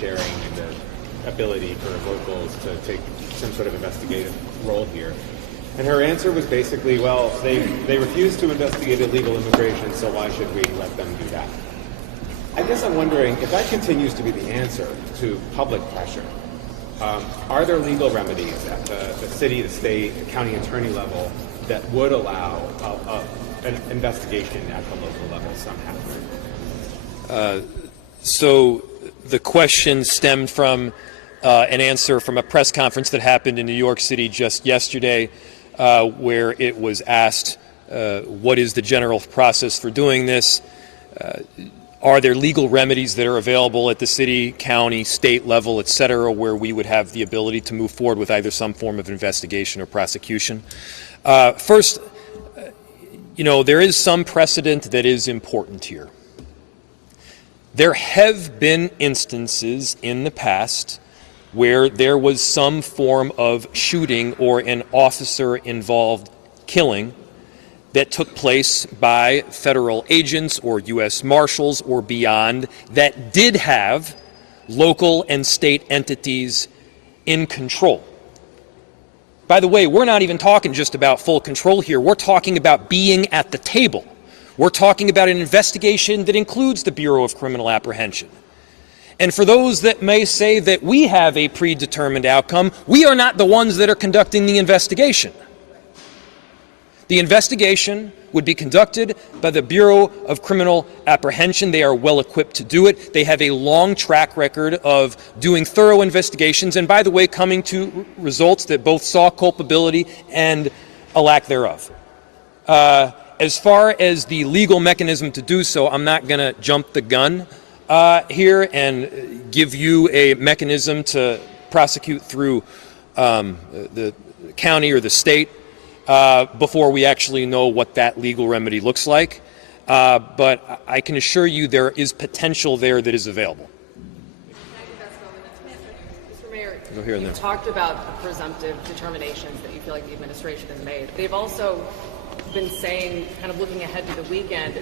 sharing and the ability for locals to take some sort of investigative role here. And her answer was basically, well, they refuse to investigate illegal immigration, so why should we let them do that? I guess I'm wondering, if that continues to be the answer to public pressure, are there legal remedies at the city, the state, the county attorney level that would allow an investigation at the local level somehow? So the question stemmed from an answer from a press conference that happened in New York City just yesterday, where it was asked, what is the general process for doing this? Are there legal remedies that are available at the city, county, state level, et cetera, where we would have the ability to move forward with either some form of investigation or prosecution? First, there is some precedent that is important here. There have been instances in the past where there was some form of shooting or an officer-involved killing that took place by federal agents or U.S. Marshals or beyond that did have local and state entities in control. By the way, we're not even talking just about full control here. We're talking about being at the table. We're talking about an investigation that includes the Bureau of Criminal Apprehension. And for those that may say that we have a predetermined outcome, we are not the ones that are conducting the investigation. The investigation would be conducted by the Bureau of Criminal Apprehension. They are well equipped to do it. They have a long track record of doing thorough investigations and, by the way, coming to results that both saw culpability and a lack thereof. As far as the legal mechanism to do so, I'm not going to jump the gun here and give you a mechanism to prosecute through the county or the state before we actually know what that legal remedy looks like. But I can assure you there is potential there that is available. Mr. Mayor, you talked about the presumptive determinations that you feel like the administration has made. They've also been saying, kind of looking ahead to the weekend,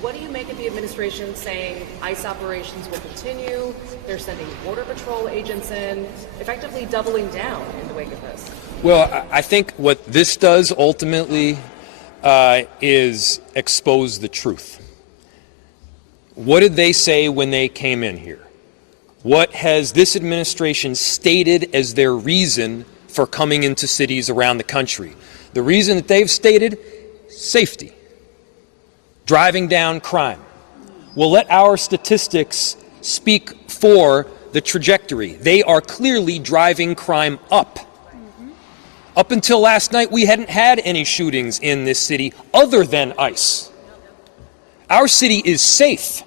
what do you make of the administration saying ICE operations will continue, they're sending Border Patrol agents in, effectively doubling down in the wake of this? Well, I think what this does ultimately is expose the truth. What did they say when they came in here? What has this administration stated as their reason for coming into cities around the country? The reason that they've stated, safety, driving down crime. Well, let our statistics speak for the trajectory. They are clearly driving crime up. Up until last night, we hadn't had any shootings in this city other than ICE. Our city is safe.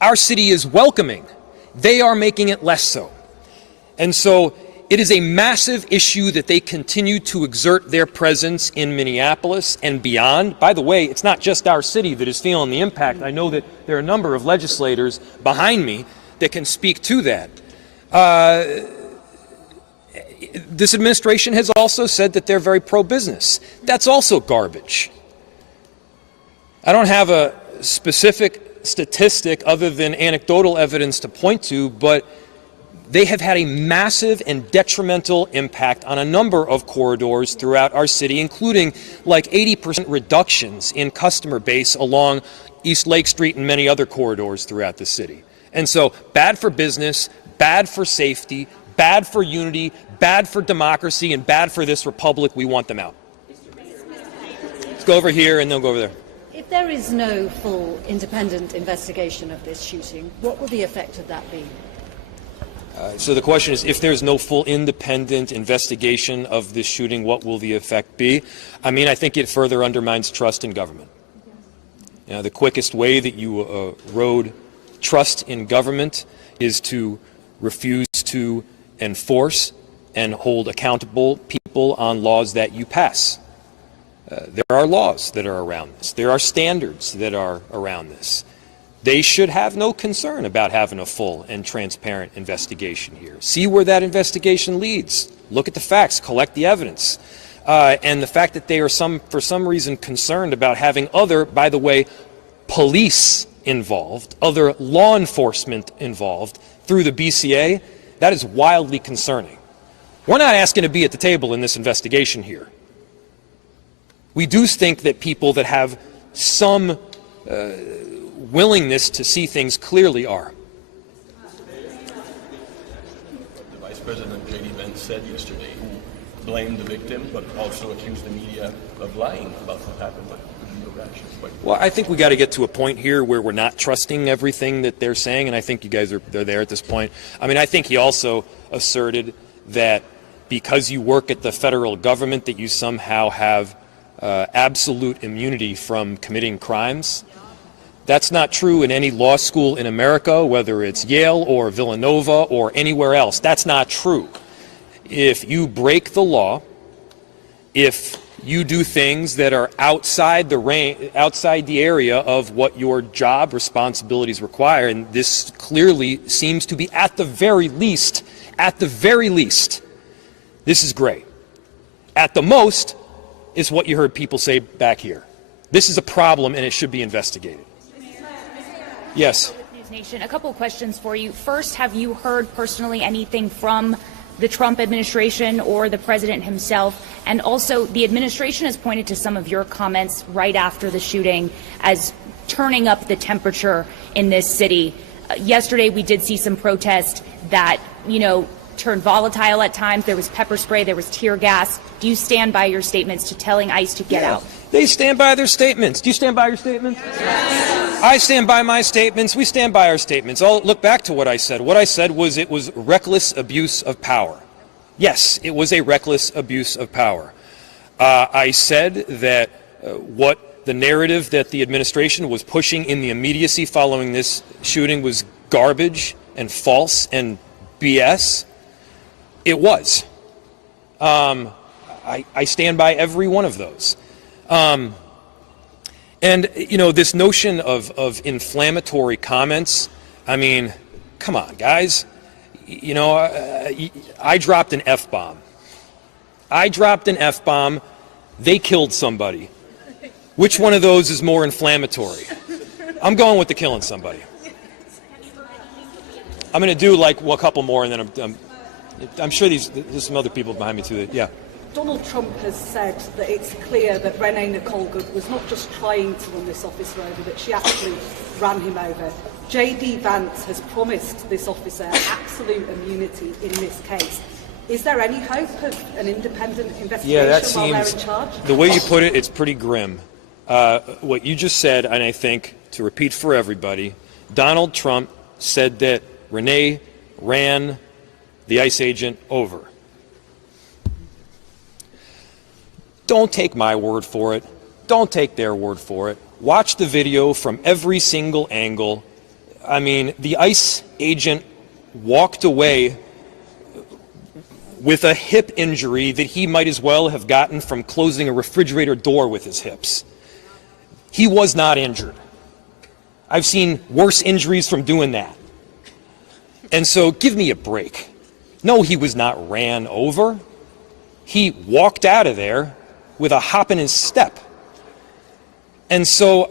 Our city is welcoming. They are making it less so. And so it is a massive issue that they continue to exert their presence in Minneapolis and beyond. By the way, it's not just our city that is feeling the impact. I know that there are a number of legislators behind me that can speak to that. This administration has also said that they're very pro-business. That's also garbage. I don't have a specific statistic other than anecdotal evidence to point to, but they have had a massive and detrimental impact on a number of corridors throughout our city, including like 80% reductions in customer base along East Lake Street and many other corridors throughout the city. And so bad for business, bad for safety, bad for unity, bad for democracy, and bad for this republic. We want them out. Let's go over here and they'll go over there. If there is no full independent investigation of this shooting, what will the effect of that be? So the question is, if there's no full independent investigation of this shooting, what will the effect be? I mean, I think it further undermines trust in government. You know, the quickest way that you erode trust in government is to refuse to enforce and hold accountable people on laws that you pass. There are laws that are around this. There are standards that are around this. They should have no concern about having a full and transparent investigation here. See where that investigation leads. Look at the facts, collect the evidence. And the fact that they are for some reason concerned about having other, by the way, police involved, other law enforcement involved, through the BCA, that is wildly concerning. We're not asking to be at the table in this investigation here. We do think that people that have some willingness to see things clearly are. The Vice President J.D. Vance said yesterday, who blamed the victim but also accused the media of lying about what happened. But your reaction is quite... Well, I think we got to get to a point here where we're not trusting everything that they're saying, and I think you guys they're there at this point. I mean, I think he also asserted that because you work at the federal government that you somehow have absolute immunity from committing crimes. That's not true in any law school in America, whether it's Yale or Villanova or anywhere else. That's not true. If you break the law, if you do things that are outside the area of what your job responsibilities require, and this clearly seems to be at the very least, this is great. At the most is what you heard people say back here. This is a problem and it should be investigated. Yes. News Nation, a couple of questions for you. First, have you heard personally anything from the Trump administration or the president himself? And also, the administration has pointed to some of your comments right after the shooting as turning up the temperature in this city. Yesterday, we did see some protest that, turned volatile at times. There was pepper spray, there was tear gas. Do you stand by your statements to telling ICE to get out? They stand by their statements. Do you stand by your statements? Yes. I stand by my statements. We stand by our statements. I'll look back to what I said. What I said was it was reckless abuse of power. Yes, it was a reckless abuse of power. I said that what the narrative that the administration was pushing in the immediacy following this shooting was garbage and false and BS. It was. I stand by every one of those. And, this notion of inflammatory comments, I mean, come on, guys. I dropped an F-bomb. They killed somebody. Which one of those is more inflammatory? I'm going with the killing somebody. I'm going to do a couple more, and then I'm sure there's some other people behind me too. Yeah. Donald Trump has said that it's clear that Renee Nicole Good was not just trying to run this officer over, that she actually ran him over. J.D. Vance has promised this officer absolute immunity in this case. Is there any hope of an independent investigation while they're in charge? The way you put it, it's pretty grim. What you just said, and I think, to repeat for everybody, Donald Trump said that Renee ran the ICE agent over. Don't take my word for it. Don't take their word for it. Watch the video from every single angle. I mean, the ICE agent walked away with a hip injury that he might as well have gotten from closing a refrigerator door with his hips. He was not injured. I've seen worse injuries from doing that. And so give me a break. No, he was not ran over. He walked out of there with a hop in his step. And so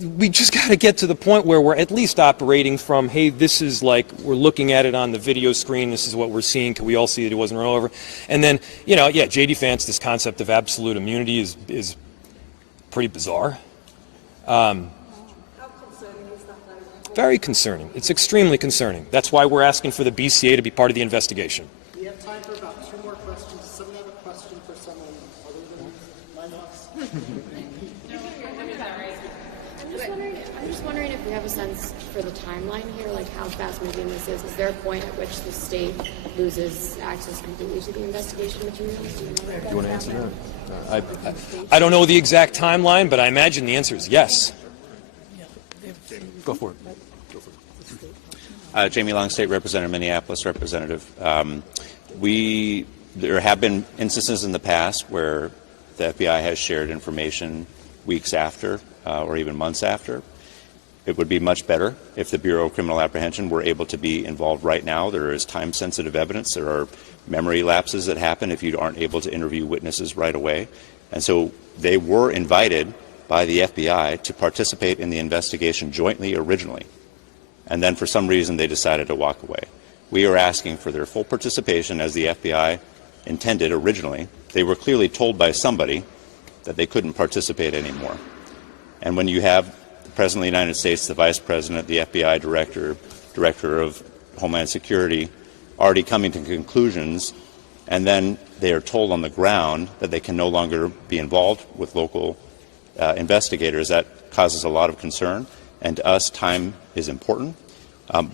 we just got to get to the point where we're at least operating from, hey, this is like, we're looking at it on the video screen, this is what we're seeing, can we all see that it wasn't run over? And then, J.D. Vance, this concept of absolute immunity is pretty bizarre. How concerning is that, though? Very concerning. It's extremely concerning. That's why we're asking for the BCA to be part of the investigation. We have time for about 2 more questions. Does someone have a question for someone other than my boss? I'm just wondering if we have a sense for the timeline here, like how fast moving this is. Is there a point at which the state loses access completely to the investigation materials? Do you want to answer that? I don't know the exact timeline, but I imagine the answer is yes. Go for it. Jamie Long, State Representative, Minneapolis Representative. There have been instances in the past where the FBI has shared information weeks after or even months after. It would be much better if the Bureau of Criminal Apprehension were able to be involved right now. There is time-sensitive evidence. There are memory lapses that happen if you aren't able to interview witnesses right away. And so they were invited by the FBI to participate in the investigation jointly originally. and then for some reason they decided to walk away. We are asking for their full participation as the FBI intended originally. They were clearly told by somebody that they couldn't participate anymore. And when you have the President of the United States, the Vice President, the FBI Director, Director of Homeland Security already coming to conclusions, and then they are told on the ground that they can no longer be involved with local investigators, that causes a lot of concern. And to us, time is important,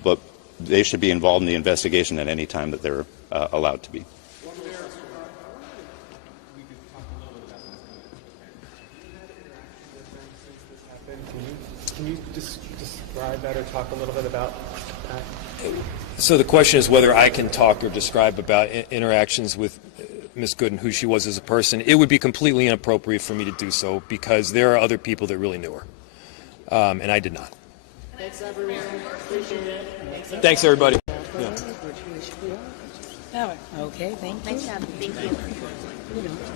but they should be involved in the investigation at any time that they're allowed to be. Can you just describe that or talk a little bit about that? So the question is whether I can talk or describe about interactions with Ms. Gooden, who she was as a person. It would be completely inappropriate for me to do so because there are other people that really knew her, and I did not. Thanks, everyone. Appreciate it. Thanks, everybody. Okay, thank you. Nice job. Thank you.